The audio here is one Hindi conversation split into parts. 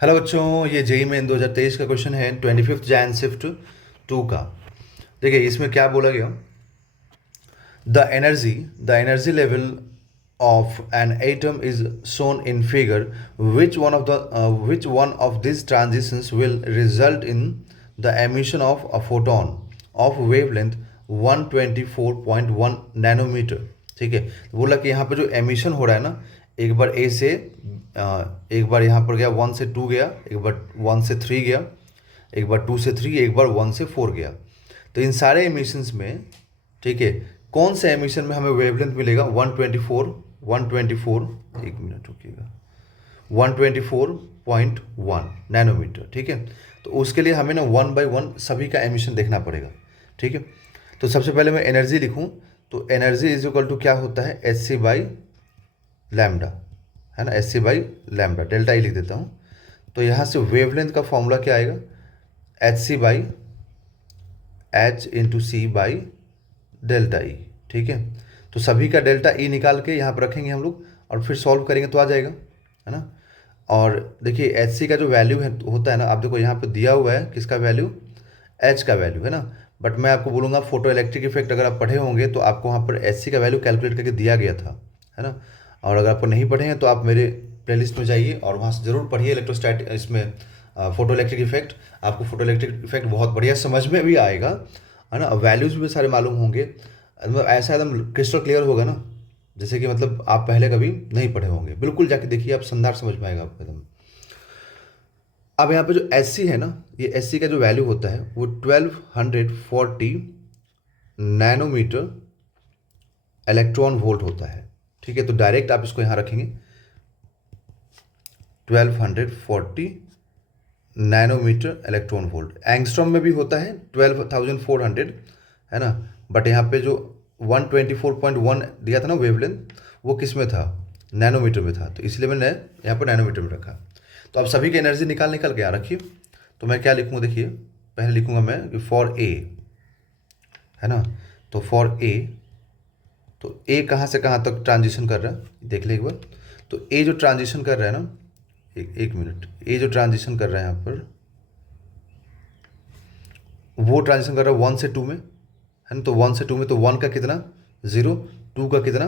हेलो बच्चों, ये जेई मेन 2023 का क्वेश्चन है 25 जैन शिफ्ट 2 का। देखिए इसमें क्या बोला गया। The energy level of an atom is shown in figure which one of this transitions will result in the emission of a photon of wavelength 124.1 nanometre. ठीक है, तो बोला कि यहाँ पे जो एमिशन हो रहा है ना, एक बार ए से एक बार यहाँ पर गया 1 से 2 गया, एक बार 1 से 3 गया, एक बार 2 से 3, एक बार 1 से 4 गया। तो इन सारे एमिशंस में, ठीक है, कौन से एमिशन में हमें वेवलेंथ मिलेगा 124, एक मिनट रुकिएगा, 124.1 नैनोमीटर। ठीक है, तो उसके लिए हमें ना 1 बाय 1 सभी का एमिशन देखना पड़ेगा। ठीक है, तो सबसे पहले मैं एनर्जी लिखूं, तो एनर्जी इज इक्वल टू क्या होता है, एच सी बाई लैम्डा, है ना, H C by lambda, delta E लिख देता हूँ। तो यहाँ से वेवलेंथ का फॉर्मूला क्या आएगा, H C by H into C by delta E. ठीक है, तो सभी का डेल्टा ई निकाल के यहाँ पर रखेंगे हम लोग और फिर सॉल्व करेंगे तो आ जाएगा, है ना। और देखिए एच सी का जो वैल्यू है होता है ना, आप देखो यहाँ पर दिया हुआ है किसका वैल्यू, एच का वैल्यू, है ना। बट मैं आपको बोलूँगा फोटो इलेक्ट्रिक इफेक्ट अगर आप पढ़े होंगे तो आपको वहाँ पर एच सी का वैल्यू कैलकुलेट करके दिया गया था, है ना। और अगर आपको नहीं पढ़े हैं तो आप मेरे प्लेलिस्ट में जाइए और वहाँ से ज़रूर पढ़िए इलेक्ट्रोस्टैट इसमें फोटो इलेक्ट्रिक इफेक्ट। आपको फोटो इलेक्ट्रिक इफेक्ट बहुत बढ़िया समझ में भी आएगा, है ना। वैल्यूज़ भी सारे मालूम होंगे, मतलब ऐसा एकदम क्रिस्टल क्लियर होगा ना, जैसे कि मतलब आप पहले कभी नहीं पढ़े होंगे। बिल्कुल जाके देखिए, आप संदार समझ में आएगा आपको एकदम। अब यहाँ पे जो एच सी है ना, ये एच सी का जो वैल्यू होता है वो 1240 नैनोमीटर इलेक्ट्रॉन वोल्ट होता है। ठीक है, तो डायरेक्ट आप इसको यहाँ रखेंगे 1240 नैनोमीटर इलेक्ट्रॉन वोल्ट। एंगस्ट्रॉम में भी होता है 12,400, है ना। बट यहाँ पे जो 124.1 दिया था ना वेवलेंथ, वो किस में था, नैनोमीटर में था, तो इसलिए मैंने यहाँ पर नैनोमीटर में रखा। तो अब सभी की एनर्जी निकाल निकाल के यहाँ रखिए। तो मैं क्या लिखूँगा, देखिए पहले लिखूँगा मैं कि फॉर ए, है ना। तो फॉर ए, तो ए कहाँ से कहाँ तक ट्रांजिशन कर रहा है देख ले एक बार। तो ए जो ट्रांजिशन कर रहा है ना, एक मिनट, ए जो ट्रांजिशन कर रहा है यहाँ पर, वो ट्रांजिशन कर रहा है 1 से 2 में, है ना। तो 1 से 2 में, तो 1 का कितना, 0, 2 का कितना,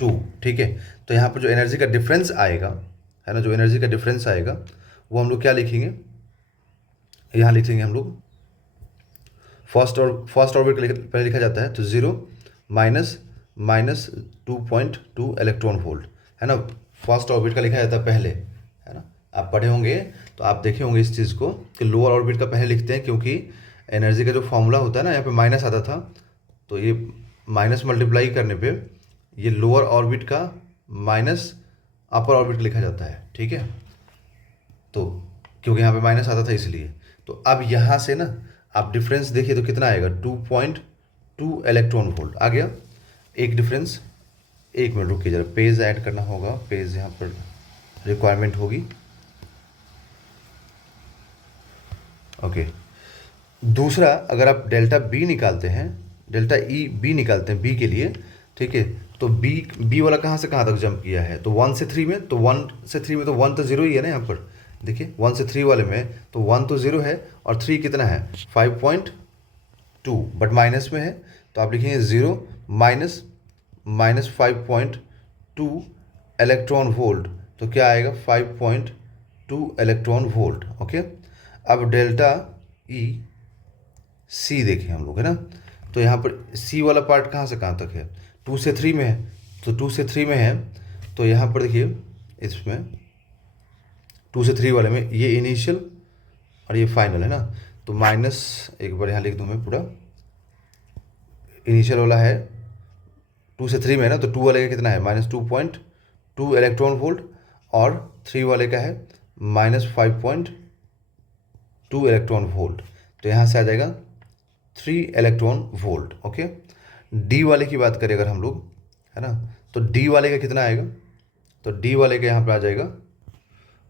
2 ठीक है। तो यहाँ पर जो एनर्जी का डिफरेंस आएगा, है ना, जो एनर्जी का डिफरेंस आएगा वो हम लोग क्या लिखेंगे, यहाँ लिखेंगे हम लोग फर्स्ट ऑर्बिट पहले लिखा जाता है, तो 0 माइनस माइनस 2.2 इलेक्ट्रॉन वोल्ट, है ना। फर्स्ट ऑर्बिट का लिखा जाता है पहले, है ना। आप पढ़े होंगे तो आप देखे होंगे इस चीज़ को कि लोअर ऑर्बिट का पहले लिखते हैं, क्योंकि एनर्जी का जो फॉर्मूला होता है ना, यहाँ पे माइनस आता था, तो ये माइनस मल्टीप्लाई करने पे ये लोअर ऑर्बिट का माइनस अपर ऑर्बिट लिखा जाता है। ठीक है, तो क्योंकि यहाँ पे माइनस आता था इसलिए। तो अब यहाँ से ना आप डिफरेंस देखिए तो कितना आएगा, 2.2 इलेक्ट्रॉन वोल्ट आ गया। एक डिफरेंस, एक मिनट रुकिए जरा, पेज ऐड करना होगा, पेज यहाँ पर रिक्वायरमेंट होगी। ओके, दूसरा अगर आप डेल्टा बी निकालते हैं, डेल्टा ई बी निकालते हैं बी के लिए, ठीक है, तो बी बी वाला कहाँ से कहाँ तक जंप किया है, तो 1 से 3 में, तो 1 से 3 में तो 1 तो 0 ही है ना यहाँ पर। देखिए 1 से 3 वाले में तो 1 तो 0 है और 3 कितना है, 5.2, बट माइनस में है, तो आप लिखेंगे 0 माइनस माइनस 5.2 इलेक्ट्रॉन वोल्ट, तो क्या आएगा 5.2 इलेक्ट्रॉन वोल्ट। ओके, अब डेल्टा ई सी देखें हम लोग, है ना। तो यहाँ पर सी वाला पार्ट कहाँ से कहाँ तक है, 2 से 3 में है, तो 2 से 3 में है, तो यहाँ पर देखिए इसमें 2 से 3 वाले में ये इनिशियल और ये फाइनल, है ना। तो माइनस, एक बार यहाँ लिख दूँ मैं पूरा, इनिशियल वाला है 2 से 3 में है ना, तो 2 वाले का कितना है, -2.2 इलेक्ट्रॉन वोल्ट, और 3 वाले का है -5.2 इलेक्ट्रॉन वोल्ट, तो यहाँ से आ जाएगा 3 इलेक्ट्रॉन वोल्ट। ओके, डी वाले की बात करें अगर हम लोग, है ना, तो डी वाले का कितना आएगा, तो डी वाले का यहाँ पे आ जाएगा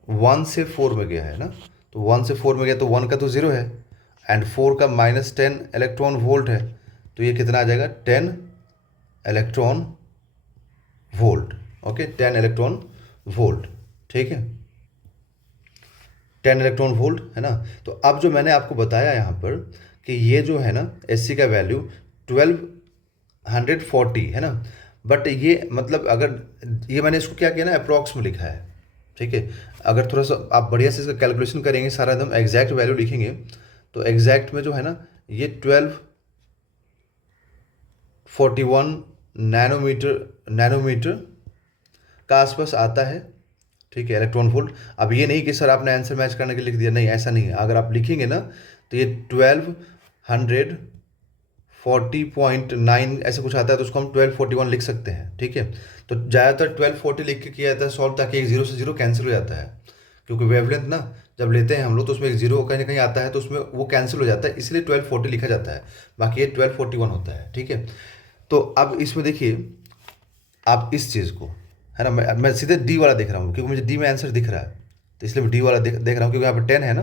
1 से 4 में गया है ना, तो 1 से 4 में गया, तो 1 का तो 0 है एंड 4 का -10 इलेक्ट्रॉन वोल्ट है, तो ये कितना आ जाएगा 10 electron volt. Okay, 10 electron volt, ठीक है, 10 इलेक्ट्रॉन वोल्ट है ना। तो अब जो मैंने आपको बताया यहाँ पर कि ये जो है ना एस सी का वैल्यू 1240 है ना, बट ये मतलब अगर ये मैंने इसको क्या किया ना अप्रॉक्स में लिखा है, ठीक है। अगर थोड़ा सा आप बढ़िया से इसका कैलकुलेशन करेंगे, सारा एकदम एग्जैक्ट वैल्यू लिखेंगे, तो एग्जैक्ट में जो है ना ये 1241 नैनोमीटर का आसपास आता है, ठीक है, इलेक्ट्रॉन वोल्ट। अब ये नहीं कि सर आपने आंसर मैच करने के लिए लिख दिया, नहीं ऐसा नहीं है। अगर आप लिखेंगे ना तो ये 1240.9 ऐसे कुछ आता है, तो उसको हम 1241 लिख सकते हैं, ठीक है। तो ज़्यादातर 1240 लिख के किया जाता है सॉल्व, ताकि एक जीरो से जीरो कैंसिल हो जाता है, क्योंकि वेवलेंथ ना जब लेते हैं हम लोग तो उसमें एक जीरो कहीं ना कहीं आता है, तो उसमें वो कैंसिल हो जाता है, इसलिए 1240 लिखा जाता है, बाकी ये 1241 होता है, ठीक है। तो अब इसमें देखिए आप इस चीज़ को, है ना, मैं सीधे डी वाला देख रहा हूँ, क्योंकि मुझे डी में आंसर दिख रहा है, तो इसलिए मैं डी वाला देख रहा हूँ, क्योंकि यहाँ पर 10 है ना।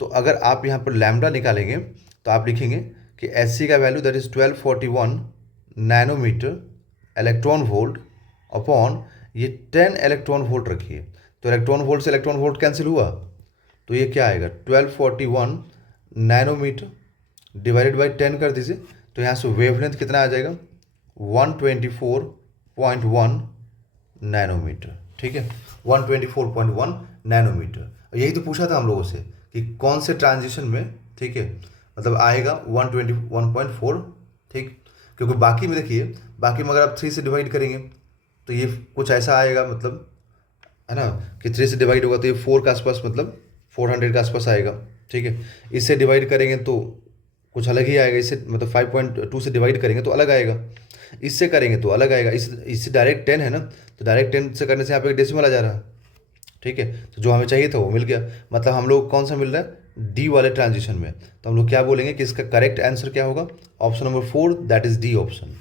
तो अगर आप यहाँ पर लैम्डा निकालेंगे तो आप लिखेंगे कि एस सी का value that is 1241 nanometre electron volt upon ये 10 इलेक्ट्रॉन वोल्ट रखिए, तो इलेक्ट्रॉन वोल्ट से इलेक्ट्रॉन वोल्ट कैंसिल हुआ, तो ये क्या आएगा 1241 नैनोमीटर डिवाइडेड बाई 10 कर दीजिए, तो यहाँ से वेवलेंथ कितना आ जाएगा 124.1 नैनोमीटर, ठीक है, 124.1 नैनोमीटर। यही तो पूछा था हम लोगों से कि कौन से ट्रांजिशन में, ठीक है, मतलब आएगा 121.4, ठीक, क्योंकि बाकी में देखिए, बाकी में अगर आप 3 से डिवाइड करेंगे तो ये कुछ ऐसा आएगा, मतलब है ना कि 3 से डिवाइड होगा तो ये 4 के आसपास, मतलब 400 के आसपास आएगा, ठीक है। इससे डिवाइड करेंगे तो कुछ अलग ही आएगा, इससे मतलब 5.2 से डिवाइड करेंगे तो अलग आएगा, इससे करेंगे तो अलग आएगा, इससे डायरेक्ट 10 है ना, तो डायरेक्ट 10 से करने से यहाँ पे एक डेसिमल आ जा रहा है, ठीक है। तो जो हमें चाहिए था वो मिल गया, मतलब हम लोग कौन सा मिल रहा है डी वाले ट्रांजिशन में, तो हम लोग क्या बोलेंगे कि इसका करेक्ट आंसर क्या होगा, option number 4 that is D option.